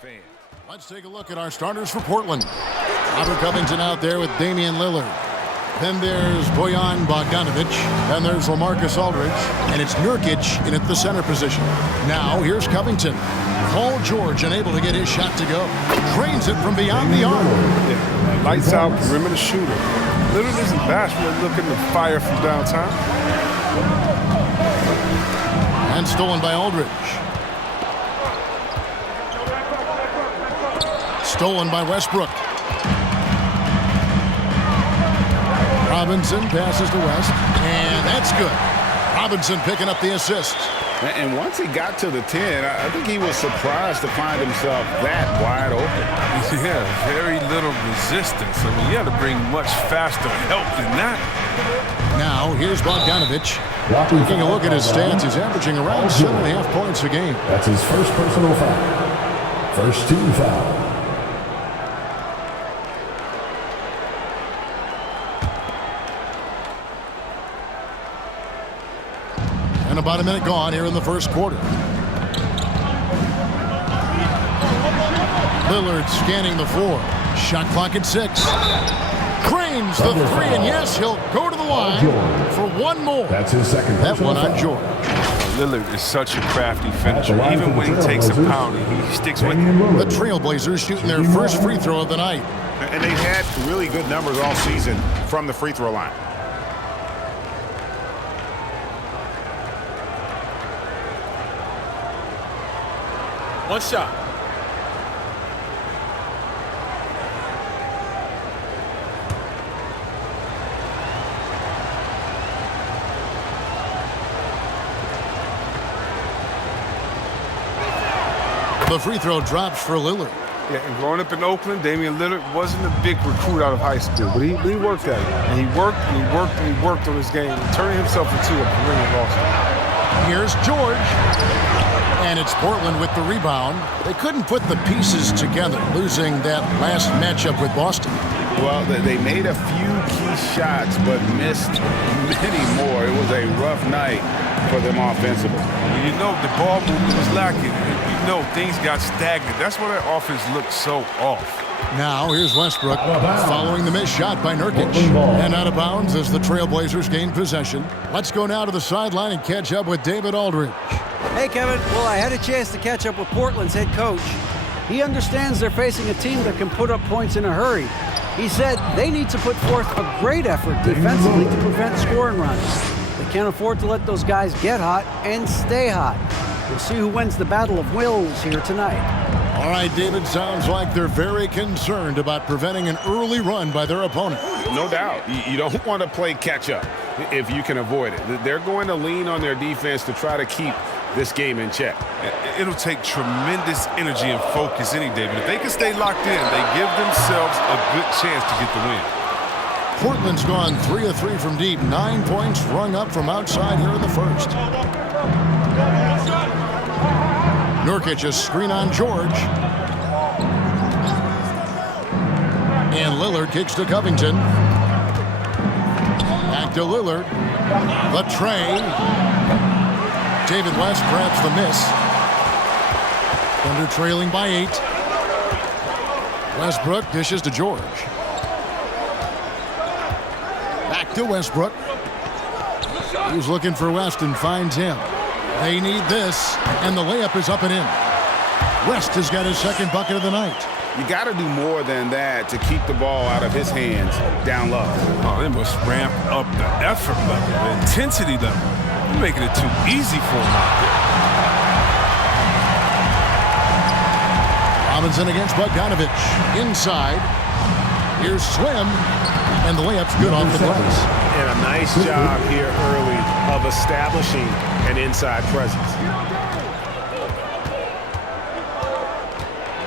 fans. Let's take a look at our starters for Portland. Robert Covington out there with Damian Lillard. Then there's Bojan Bogdanovic. Then there's LaMarcus Aldridge. And it's Nurkic in at the center position. Now here's Covington. Paul George unable to get his shot to go. Trains it from beyond the arc. Yeah, lights out, perimeter shooter. Lillard isn't bashful looking to fire from downtown. And stolen by Aldridge. Stolen by Westbrook. Robinson passes to West, and that's good. Robinson picking up the assist. And once he got to the 10, I think he was surprised to find himself that wide open. Yeah, very little resistance. I mean, you had to bring much faster help than that. Now, here's Bogdanovic. Taking a look at his stats, he's averaging around 7.5 points a game. That's his first personal foul. First team foul. And about a minute gone here in the first quarter. Lillard scanning the floor. Shot clock at 6. Cranes the 3, and yes, he'll go to the line for one more. That's his second. That one on George. Lillard is such a crafty finisher. Even when he takes a pounding, he sticks with it. The Trailblazers shooting their first free throw of the night. And they've had really good numbers all season from the free throw line. One shot. The free throw drops for Lillard. Yeah, and growing up in Oakland, Damian Lillard wasn't a big recruit out of high school, but he worked at it. And he worked and he worked and he worked on his game, turning himself into a perennial all-star. Here's George. And it's Portland with the rebound. They couldn't put the pieces together, losing that last matchup with Boston. Well, they made a few key shots, but missed many more. It was a rough night for them offensively. You know, the ball movement was lacking. You know, things got stagnant. That's why that offense looked so off. Now, here's Westbrook following the missed shot by Nurkic. And out of bounds as the Trailblazers gain possession. Let's go now to the sideline and catch up with David Aldridge. Hey, Kevin. Well, I had a chance to catch up with Portland's head coach. He understands they're facing a team that can put up points in a hurry. He said they need to put forth a great effort defensively to prevent scoring runs. They can't afford to let those guys get hot and stay hot. We'll see who wins the battle of wills here tonight. All right, David, sounds like they're very concerned about preventing an early run by their opponent. No doubt. You don't want to play catch-up if you can avoid it. They're going to lean on their defense to try to keep this game in check. It'll take tremendous energy and focus any day, but if they can stay locked in, they give themselves a good chance to get the win. Portland's gone 3 of 3 from deep. 9 points rung up from outside here in the first. Nurkic a screen on George. And Lillard kicks to Covington. Back to Lillard. The tray. David West grabs the miss. Thunder trailing by 8. Westbrook dishes to George. Back to Westbrook. He's looking for West and finds him. They need this, and the layup is up and in. West has got his second bucket of the night. You got to do more than that to keep the ball out of his hands down low. Oh, they must ramp up the effort level, the intensity level. You're making it too easy for him out there. Robinson against Bogdanovic. Inside. Here's Slim, and the layup's good off the glass. And a nice job here early of establishing an inside presence.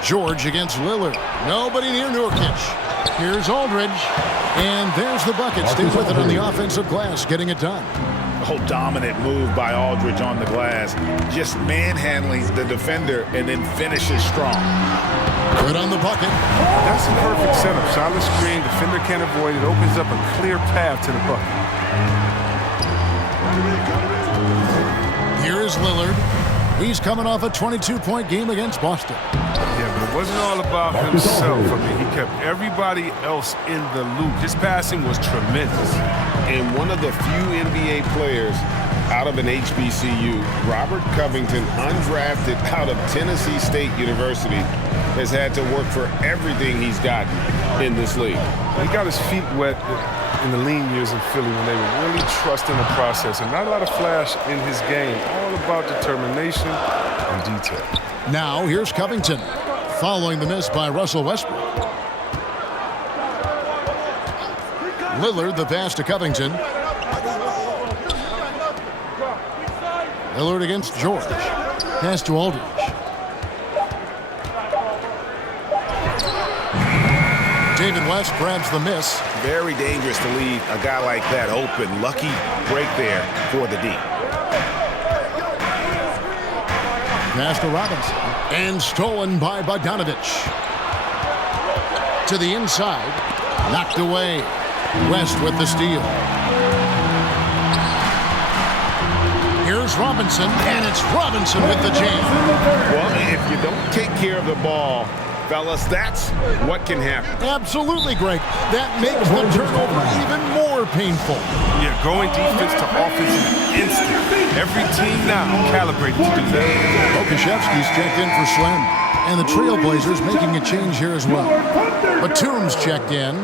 George against Lillard. Nobody near Nurkic. Here's Aldridge. And there's the bucket. Stays with it on the offensive glass, getting it done. A whole dominant move by Aldridge on the glass. Just manhandling the defender and then finishes strong. Good on the bucket. That's a perfect setup. Solid screen, defender can't avoid it. Opens up a clear path to the bucket. Here is Lillard. He's coming off a 22-point game against Boston. Yeah, but It wasn't all about himself. I mean, he kept everybody else in the loop. His passing was tremendous. And one of the few NBA players out of an HBCU, Robert Covington, undrafted out of Tennessee State University, has had to work for everything he's gotten in this league. He got his feet wet in the lean years in Philly when they were really trusting the process, and not a lot of flash in his game, all about determination and detail. Now here's Covington, following the miss by Russell Westbrook. Lillard the pass to Covington. Lillard against George. Pass to Aldridge. David West grabs the miss. Very dangerous to leave a guy like that open. Lucky break there for the D. Pass to Robinson. And stolen by Bogdanovich. To the inside. Knocked away. West with the steal. Here's Robinson, and it's Robinson with the jam. Well, if you don't take care of the ball, fellas, that's what can happen. Absolutely, Greg. That makes the turnover even more painful. Yeah, going defense to offense in an instant. Every team now calibrated to do that. Okashevsky's checked in for Slim, and the Trailblazers making a change here as well. Batum's checked in.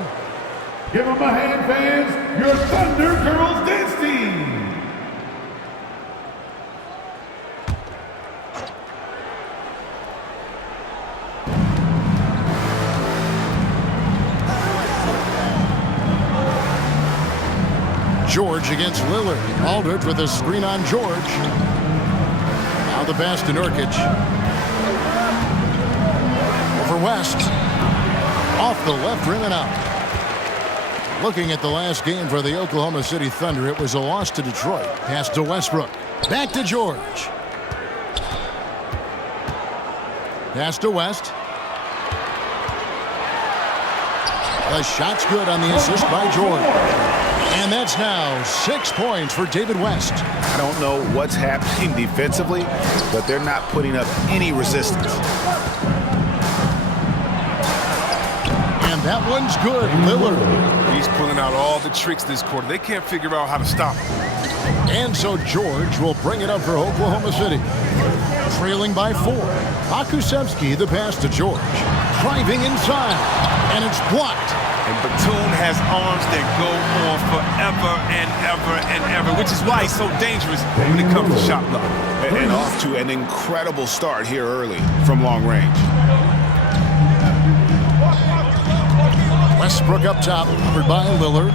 Give them a hand, fans. Your Thunder Girls Dance Team. George against Lillard. Aldridge with a screen on George. Now the pass to Nurkic. Over West. Off the left rim and out. Looking at the last game for the Oklahoma City Thunder, it was a loss to Detroit. Pass to Westbrook. Back to George. Pass to West. The shot's good on the assist by George. And that's now 6 points for David West. I don't know what's happening defensively, but they're not putting up any resistance. And that one's good, Lillard. He's pulling out all the tricks this quarter. They can't figure out how to stop him. And so George will bring it up for Oklahoma City. Trailing by 4. Akusevsky the pass to George. Driving inside. And it's blocked. And Batum has arms that go on forever and ever and ever, which is why he's so dangerous when it comes to shot luck. And off to an incredible start here early from long range. Westbrook up top, covered by Lillard.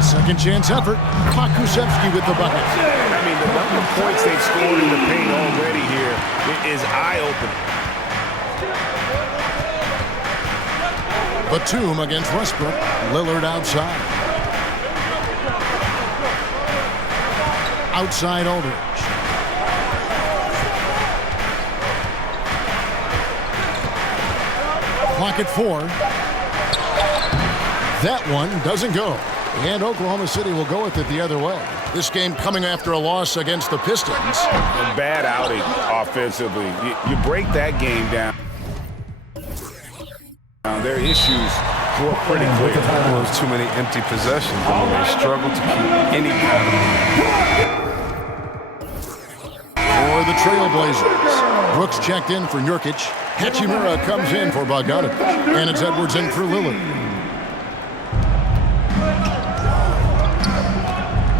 Second chance effort. Akusevsky with the bucket. I mean, the number of points they've scored in the paint already here is eye-opening. Batum against Westbrook. Lillard outside. Outside Aldridge. Clock at 4. That one doesn't go. And Oklahoma City will go with it the other way. This game coming after a loss against the Pistons. A bad outing offensively. You break that game down. Their issues were pretty clear. There's too many empty possessions. I mean, they struggle to keep any kind For the Trailblazers. Brooks checked in for Nurkic. Hachimura comes in for Bogdanovich. And it's Edwards in for Lillard.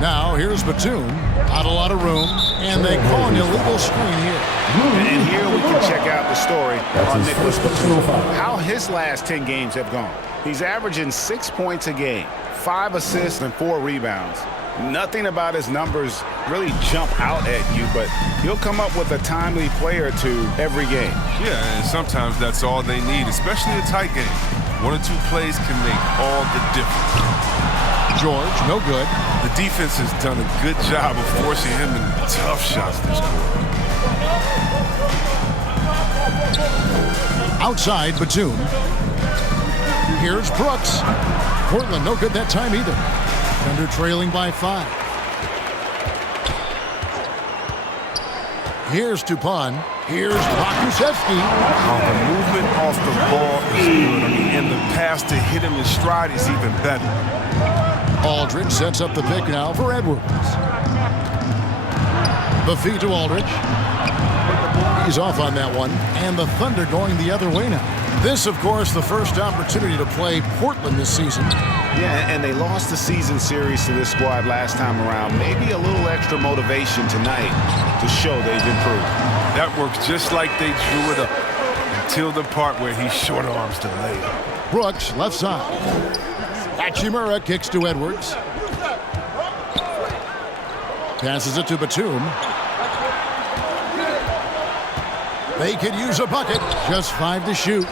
Now here's Batum. Not a lot of room. And they call an illegal screen here. And here we can check out the story on Nicholas Batum. How his last 10 games have gone. He's averaging 6 points a game, 5 assists and 4 rebounds. Nothing about his numbers really jump out at you, but he'll come up with a timely play or two every game. Yeah, and sometimes that's all they need, especially in tight games. 1 or 2 plays can make all the difference. George, no good. The defense has done a good job of forcing him into tough shots this quarter. Outside Batum. Here's Brooks. Portland no good that time either. Thunder trailing by 5. Here's Tupon. Here's Makusevsky. The movement off the ball is good. I mean, and the pass to hit him in stride is even better. Aldridge sets up the pick now for Edwards. The feed to Aldridge. He's off on that one. And the Thunder going the other way now. This, of course, the first opportunity to play Portland this season. Yeah, and they lost the season series to this squad last time around. Maybe a little extra motivation tonight to show they've improved. That works just like they drew it up until the part where he short arms the layup. Brooks, left side. Hachimura kicks to Edwards. Passes it to Batum. They could use a bucket. Just 5 to shoot.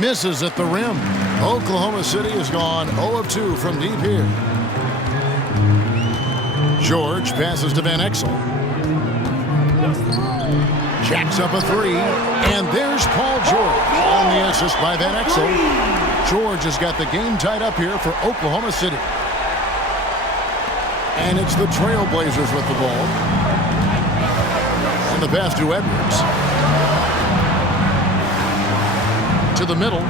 Misses at the rim. Oklahoma City has gone 0 of 2 from deep here. George passes to Van Exel. Jacks up a 3. And there's Paul George on the assist by Van Exel. George has got the game tied up here for Oklahoma City. And it's the Trailblazers with the ball. And the pass to Edwards. To the middle.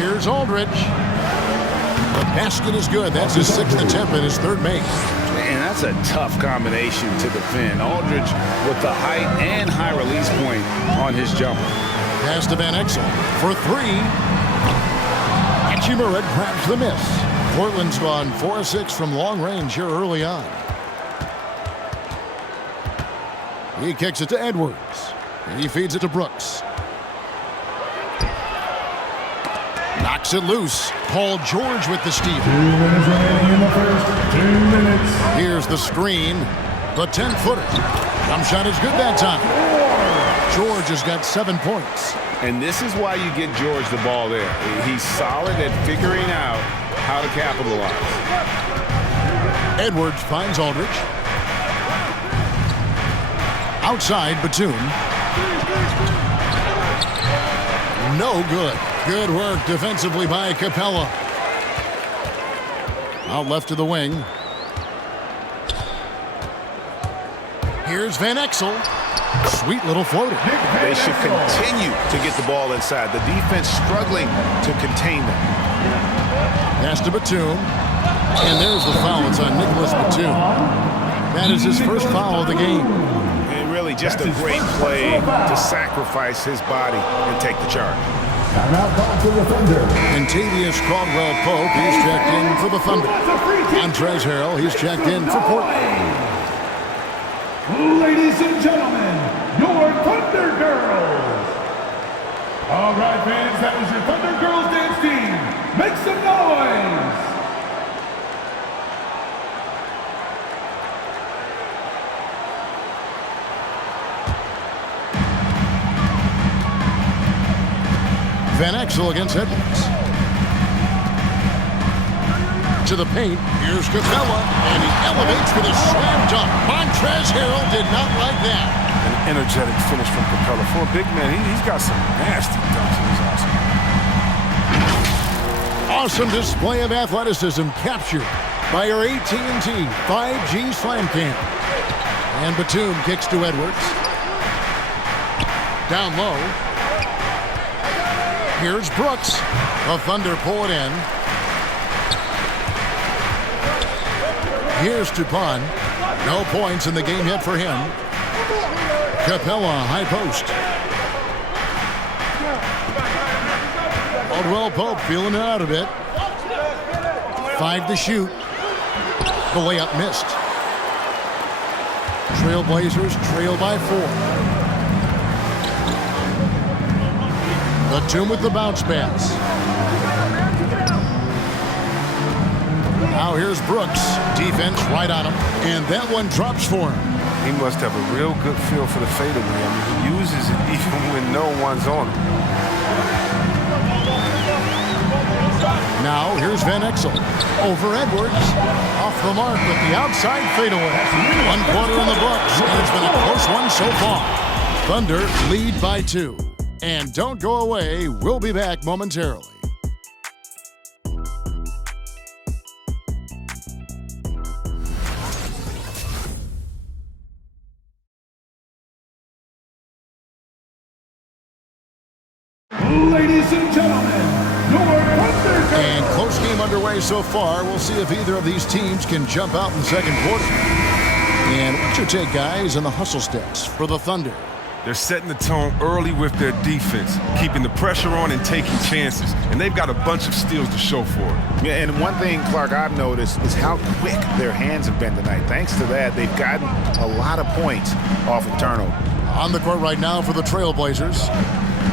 Here's Aldridge. The basket is good. That's his 6th attempt and his 3rd make. Man, that's a tough combination to defend. Aldridge with the height and high release point on his jumper. Pass to Van Exel for 3. Hachimura grabs the miss. Portland's gone 4 of 6 from long range here early on. He kicks it to Edwards. He feeds it to Brooks. Knocks it loose. Paul George with the steal. 2 minutes remaining in the first. 2 minutes. Here's the screen. The 10-footer. Jump shot is good that time. George has got 7 points. And this is why you get George the ball there. He's solid at figuring out how to capitalize. Edwards finds Aldridge. Outside, Batum. No good. Good work defensively by Capella. Out left to the wing. Here's Van Exel. Sweet little floater. They should continue to get the ball inside. The defense struggling to contain them. Pass to Batum. And there's the foul. It's on Nicholas Batum. That is his first foul of the game. And really just a great play to sacrifice his body and take the charge. Now call to the Thunder. Contavious Caldwell-Pope, he's checked in for the Thunder. Montrezl Harrell, he's checked in for Portland. Ladies and gentlemen, your Thunder Girls. All right, fans, that was your Thunder Girls dance team. Make some noise. Van Exel against Edwards. To the paint. Here's Capella. And he elevates for the slam dunk. Montrezl Harrell did not like that. An energetic finish from Capella. For a big man, he's got some nasty dunks in his arsenal. Awesome display of athleticism captured by our AT&T 5G Slam Cam. And Batum kicks to Edwards. Down low. Here's Brooks. The Thunder pull it in. Here's Tupon. No points in the game yet for him. Capella, high post. Caldwell-Pope feeling it out a bit. 5 to shoot. The layup missed. Trailblazers trail by 4. Batum with the bounce pass. Now here's Brooks. Defense right on him. And that one drops for him. He must have a real good feel for the fadeaway. I mean, he uses it even when no one's on him. Now here's Van Exel. Over Edwards. Off the mark with the outside fadeaway. 1 quarter in the books. And it's been a close one so far. Thunder lead by 2. And don't go away. We'll be back momentarily. Ladies and gentlemen, your Thunder Girls. And close game underway so far. We'll see if either of these teams can jump out in the second quarter. And what's your take, guys, on the hustle stats for the Thunder? They're setting the tone early with their defense, keeping the pressure on and taking chances. And they've got a bunch of steals to show for it. Yeah, and one thing, Clark, I've noticed is how quick their hands have been tonight. Thanks to that, they've gotten a lot of points off of turnover. On the court right now for the Trailblazers,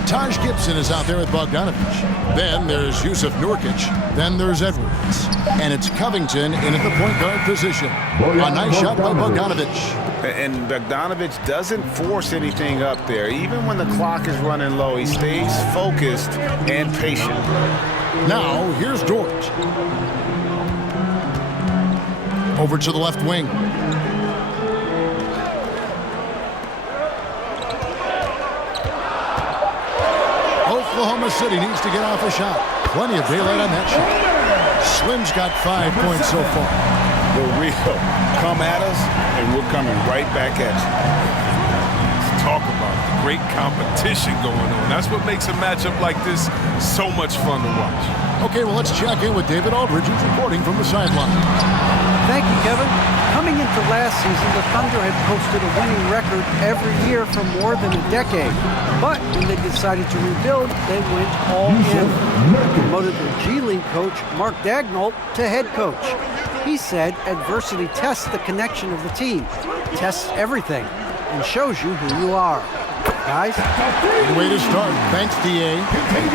Taj Gibson is out there with Bogdanovich. Then there's Yusuf Nurkic. Then there's Edwards. And it's Covington in at the point guard position. A nice shot by Bogdanovich. And Bogdanovich doesn't force anything up there. Even when the clock is running low, he stays focused and patient. Now, here's Dort. Over to the left wing. Oklahoma City needs to get off a shot. Plenty of daylight on that shot. Slim's got 5 points so far. The real come at us, and we're coming right back at you. Let's talk about great competition going on. That's what makes a matchup like this so much fun to watch. Okay, well, let's check in with David Aldridge, who's reporting from the sideline. Thank you, Kevin. Coming into last season, the Thunder had posted a winning record every year for more than a decade. But when they decided to rebuild, they went all in. Promoted their G League coach, Mark Daigneault, to head coach. He said adversity tests the connection of the team, tests everything, and shows you who you are. Guys? Good way to start. Thanks, D.A.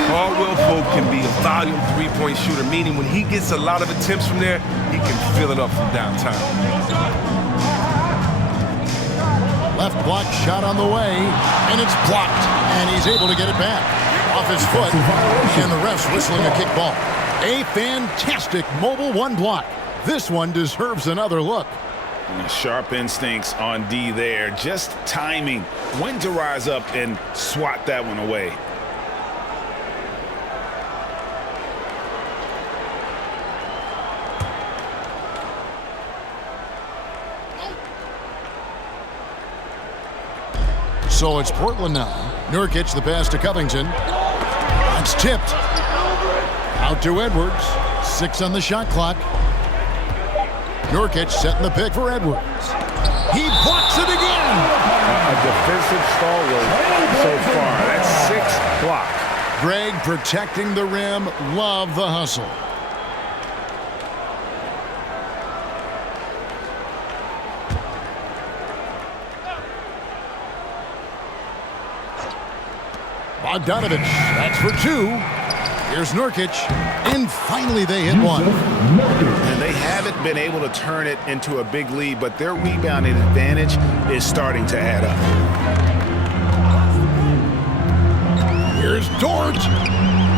Caldwell Pope can be a volume three-point shooter, meaning when he gets a lot of attempts from there, he can fill it up from downtown. Left block shot on the way, and it's blocked. And he's able to get it back off his foot. And the ref's whistling a kickball. A fantastic mobile one block. This one deserves another look. Sharp instincts on D there. Just timing when to rise up and swat that one away. So it's Portland now. Nurkic, the pass to Covington. It's tipped. Out to Edwards. 6 on the shot clock. Nurkic setting the pick for Edwards. He blocks it again. A defensive stalwart so far. That's 6 blocks. Greg protecting the rim. Love the hustle. Bogdanovich, that's for 2. Here's Nurkic, and finally they hit one. And they haven't been able to turn it into a big lead, but their rebounding advantage is starting to add up. Here's Dort,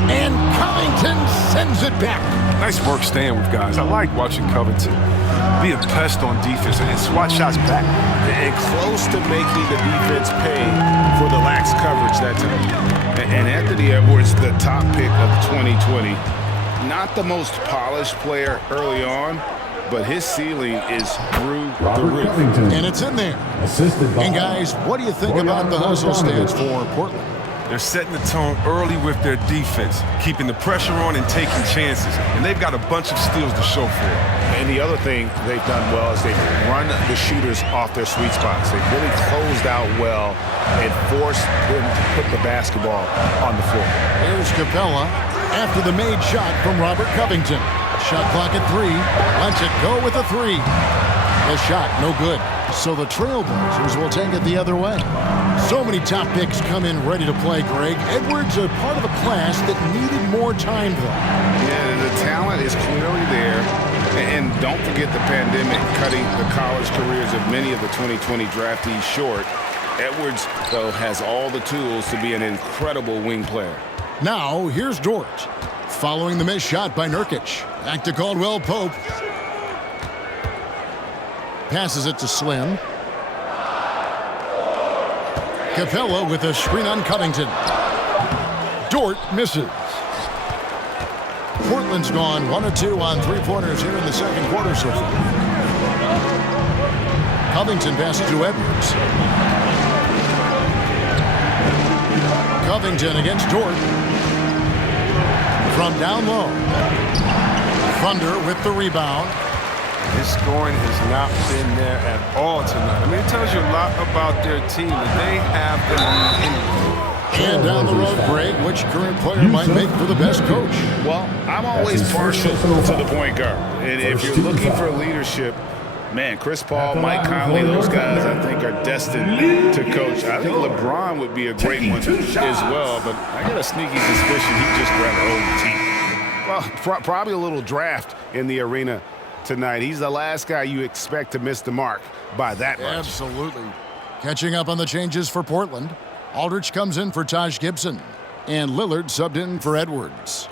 and Covington sends it back. Nice work staying with guys. I like watching Covington be a pest on defense and swat shots back. And close to making the defense pay for the lax coverage that time. And Anthony Edwards, the top pick of 2020. Not the most polished player early on, but his ceiling is through the roof. And it's in there. And guys, what do you think about the hustle stats for Portland? They're setting the tone early with their defense, keeping the pressure on and taking chances. And they've got a bunch of steals to show for it. And the other thing they've done well is they've run the shooters off their sweet spots. They've really closed out well and forced them to put the basketball on the floor. Here's Capella after the made shot from Robert Covington. Shot clock at 3. Lets it go with a 3. The shot, no good. So the Trailblazers will take it the other way. So many top picks come in ready to play, Greg. Edwards a part of a class that needed more time, though. Yeah, the talent is clearly there. And don't forget the pandemic cutting the college careers of many of the 2020 draftees short. Edwards, though, has all the tools to be an incredible wing player. Now, here's Dort. Following the missed shot by Nurkic. Back to Caldwell Pope. Passes it to Slim. Capella with a screen on Covington. Dort misses. Portland's gone 1 of 2 on 3-pointers here in the second quarter so far. Covington passes to Edwards. Covington against Dort. from down low. Thunder with the rebound. His scoring has not been there at all tonight. I mean, it tells you a lot about their team that they have the lead anyway. And down the road, Greg, which current player might make for the best coach? Well, I'm always partial to the point guard. And if you're looking for leadership, man, Chris Paul, Mike Conley, those guys I think are destined to coach. I think LeBron would be a great one as well, but I got a sneaky suspicion he'd just rather hold the team. Well, probably a little draft in the arena tonight. He's the last guy you expect to miss the mark by that much. Absolutely. Catching up on the changes for Portland. Aldridge comes in for Taj Gibson, and Lillard subbed in for Edwards.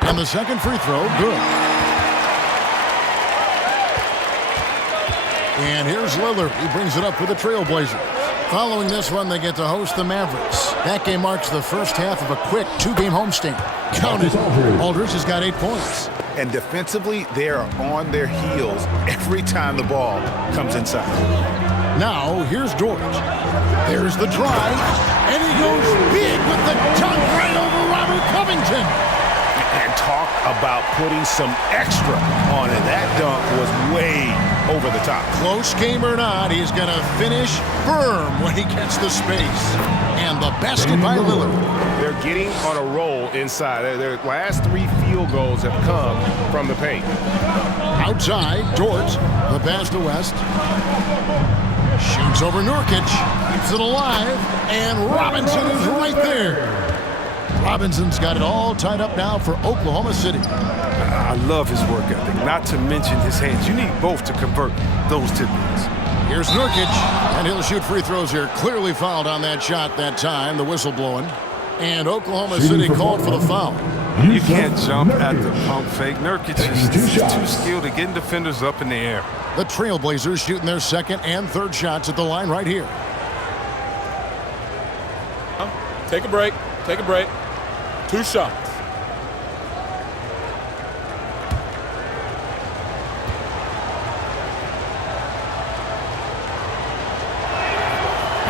And the second free throw, good. And here's Lillard. He brings it up for the Trailblazers. Following this one, they get to host the Mavericks. That game marks the first half of a quick two-game homestand. Count it. Aldridge has got 8 points. And defensively, they are on their heels every time the ball comes inside. Now, here's Dort. There's the drive, and he goes big with the dunk right over Robert Covington. And talk about putting some extra on it. That dunk was way over the top. Close game or not, he's going to finish firm when he gets the space. And the basket by Lillard. They're getting on a roll inside. Their last 3 field goals have come from the paint. Outside, Dort, the pass to West. Shoots over Nurkic, keeps it alive, and Robinson is right there. Robinson's got it all tied up now for Oklahoma City. I love his work ethic, not to mention his hands. You need both to convert those tip-ins. Here's Nurkic, and he'll shoot free throws here. Clearly fouled on that shot that time, the whistle blowing. And Oklahoma City called for the foul. You can't jump at the pump fake. Nurkic is too skilled at getting defenders up in the air. The Trailblazers shooting their second and third shots at the line right here. Take a break. Take a break. 2 shots.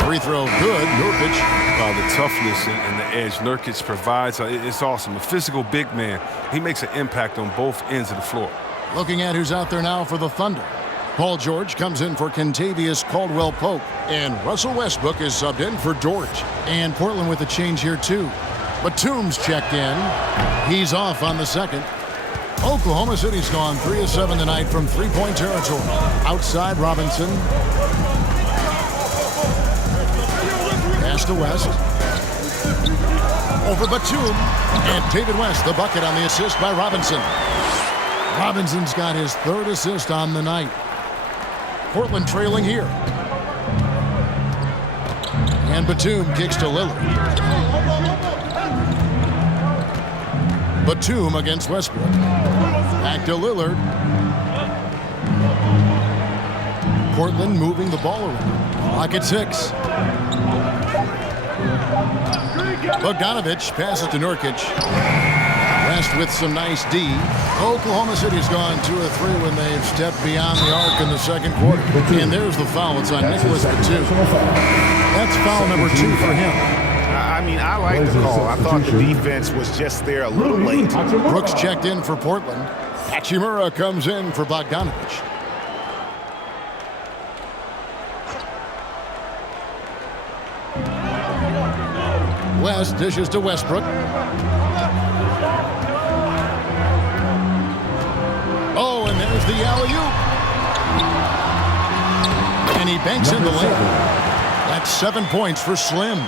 Free throw good. Nurkic. The toughness and the edge Nurkic provides, it's awesome. A physical big man. He makes an impact on both ends of the floor. Looking at who's out there now for the Thunder. Paul George comes in for Kentavious Caldwell-Pope. And Russell Westbrook is subbed in for George. And Portland with a change here too. Batum's checked in. He's off on the second. Oklahoma City's gone 3 of 7 tonight from three-point territory. Outside, Robinson. Pass to West. Over Batum. And David West, the bucket on the assist by Robinson. Robinson's got his 3rd assist on the night. Portland trailing here. And Batum kicks to Lillard. Batum against Westbrook. Back to Lillard. Portland moving the ball around. Clock at 6. Bogdanovich passes to Nurkic. West with some nice D. Oklahoma City's gone 2 of 3 when they've stepped beyond the arc in the second quarter. And there's the foul. It's on Nicholas Batum. That's foul number 2 for him. I mean, I like the call. I thought the defense was just there a little late. Brooks checked in for Portland. Hachimura comes in for Bogdanovich. West dishes to Westbrook. Oh, and there's the alley-oop. And he banks in the lane. That's 7 points for Slim.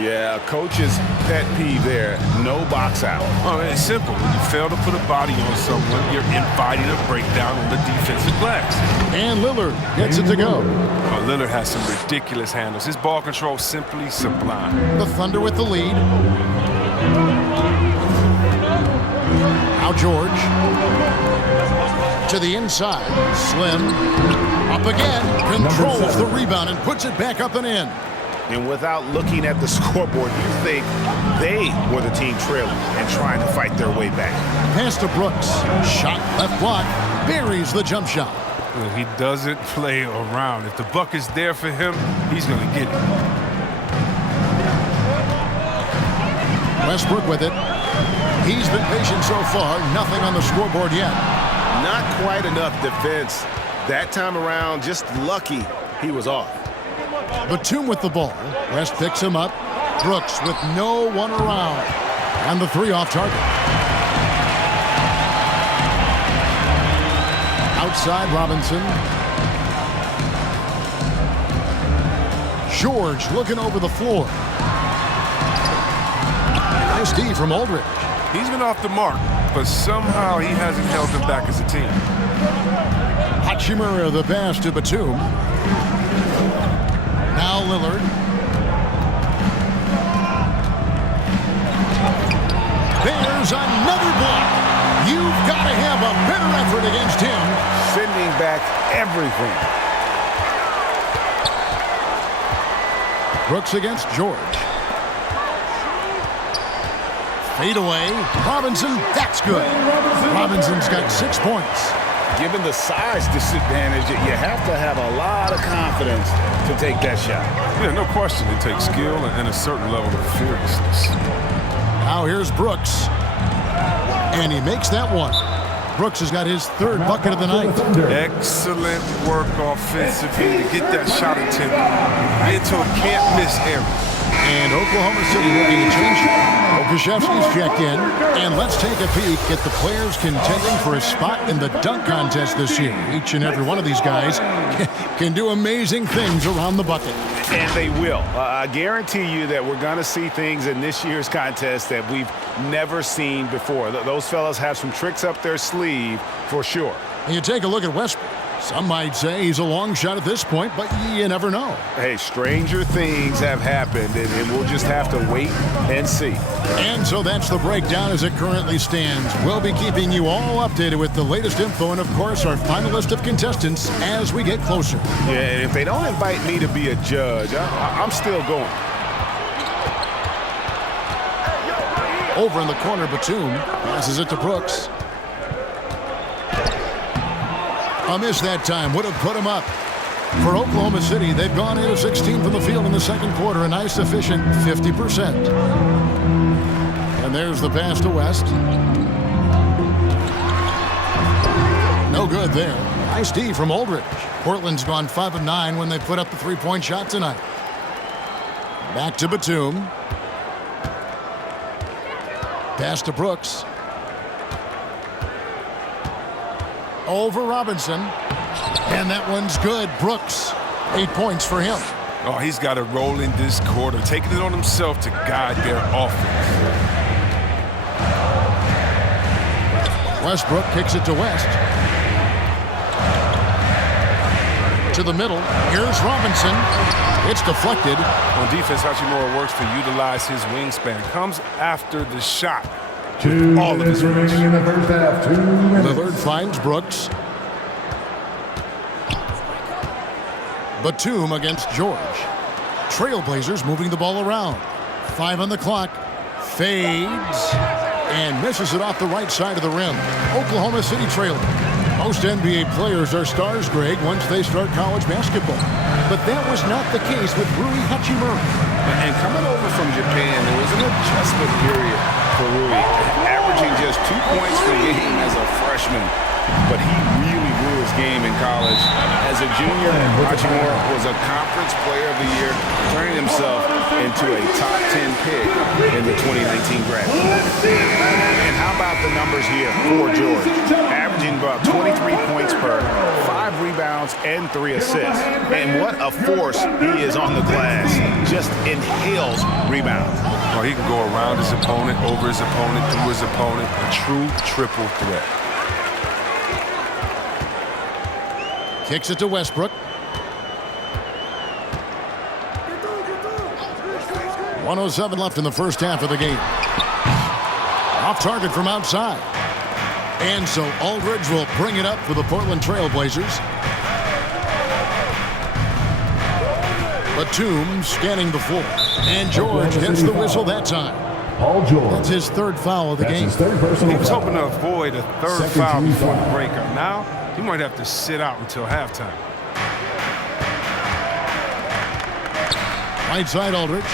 Yeah, coach's pet peeve there. No box out. Oh, it's simple. When you fail to put a body on someone, you're inviting a breakdown on the defensive glass. And Lillard gets it to go. Oh, Lillard has some ridiculous handles. His ball control simply sublime. The Thunder with the lead. Now George. To the inside. Slim. Up again. Controls the rebound and puts it back up and in. And without looking at the scoreboard, you think they were the team trailing and trying to fight their way back. Pass to Brooks. Shot left block. Buries the jump shot. Well, he doesn't play around. If the buck is there for him, he's going to get it. Westbrook with it. He's been patient so far. Nothing on the scoreboard yet. Not quite enough defense. That time around, just lucky he was off. Batum with the ball. West picks him up. Brooks with no one around. And the three off target. Outside Robinson. George looking over the floor. Nice D from Aldridge. He's been off the mark, but somehow he hasn't held them back as a team. Hachimura the pass to Batum. Now Lillard. There's another block. You've got to have a better effort against him. Sending back everything. Brooks against George. Fade away. Robinson, that's good. Robinson's got 6 points. Given the size disadvantage, you have to have a lot of confidence to take that shot. Yeah, no question. It takes skill and a certain level of fearlessness. Now here's Brooks. And he makes that one. Brooks has got his third bucket of the night. Excellent work offensively to get that shot attempt into a can't-miss area. And Oklahoma City looking to change it. Okashevsky's checked in. And let's take a peek at the players contending for a spot in the dunk contest this year. Each and every one of these guys can do amazing things around the bucket. And they will. I guarantee you that we're going to see things in this year's contest that we've never seen before. Those fellas have some tricks up their sleeve for sure. And you take a look at Westbrook. Some might say he's a long shot at this point, but you never know. Hey, stranger things have happened, and we'll just have to wait and see. And so that's the breakdown as it currently stands. We'll be keeping you all updated with the latest info and, of course, our final list of contestants as we get closer. Yeah, and if they don't invite me to be a judge, I'm still going. Over in the corner, Batum passes it to Brooks. A miss that time would have put him up. For Oklahoma City, they've gone 8 of 16 from the field in the second quarter, a nice efficient 50%. And there's the pass to West. No good there. Nice D from Aldridge. Portland's gone 5 of 9 when they put up the three-point shot tonight. Back to Batum. Pass to Brooks. Over Robinson. And that one's good. Brooks, 8 points for him. Oh, he's got to roll in this quarter, taking it on himself to guide their offense. Westbrook kicks it to West. To the middle. Here's Robinson. It's deflected. On defense, Hachimura works to utilize his wingspan. Comes after the shot. 2 minutes remaining in the first half. 2 minutes. Lillard finds Brooks. Batum against George. Trailblazers moving the ball around. 5 on the clock. Fades. And misses it off the right side of the rim. Oklahoma City trailing. Most NBA players are stars, Greg, once they start college basketball. But that was not the case with Rui Hachimura. And coming over from Japan, there was an adjustment period for Rui, averaging just 2 points per game as a freshman. But he really grew his game in college. As a junior, Hachimura was a conference player of the year, turning himself into a top 10 pick in the 2019 draft. And how about the numbers here for George? Averaging about 23 points per, 5 rebounds, and 3 assists. And what a force he is on the glass. Just inhales rebounds. Well, he can go around his opponent, over his opponent, through his opponent. A true triple threat. Kicks it to Westbrook. 1:07 left in the first half of the game. Off target from outside. And so Aldridge will bring it up for the Portland Trailblazers. Batum scanning the floor. And George gets the whistle that time. Paul George. That's his third foul of the That's game. his third personal He was foul. hoping to avoid a third Second foul team before the foul. breakup. Now, he might have to sit out until halftime. Right side Aldridge.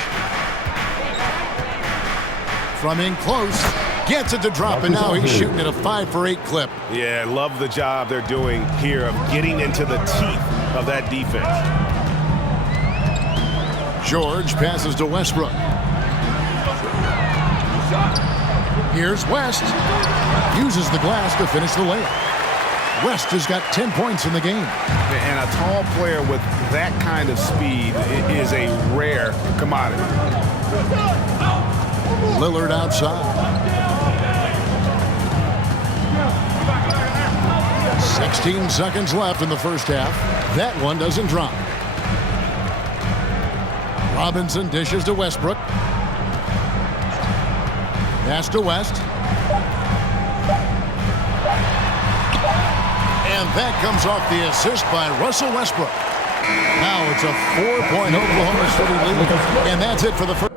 From in close. Gets it to drop, and now he's shooting at a 5 for 8 clip. Yeah, love the job they're doing here of getting into the teeth of that defense. George passes to Westbrook. Here's West. Uses the glass to finish the layup. West has got 10 points in the game. And a tall player with that kind of speed is a rare commodity. Lillard outside. 16 seconds left in the first half. That one doesn't drop. Robinson dishes to Westbrook. Pass to West. And that comes off the assist by Russell Westbrook. Now it's a 4-point Oklahoma City lead. And that's it for the first.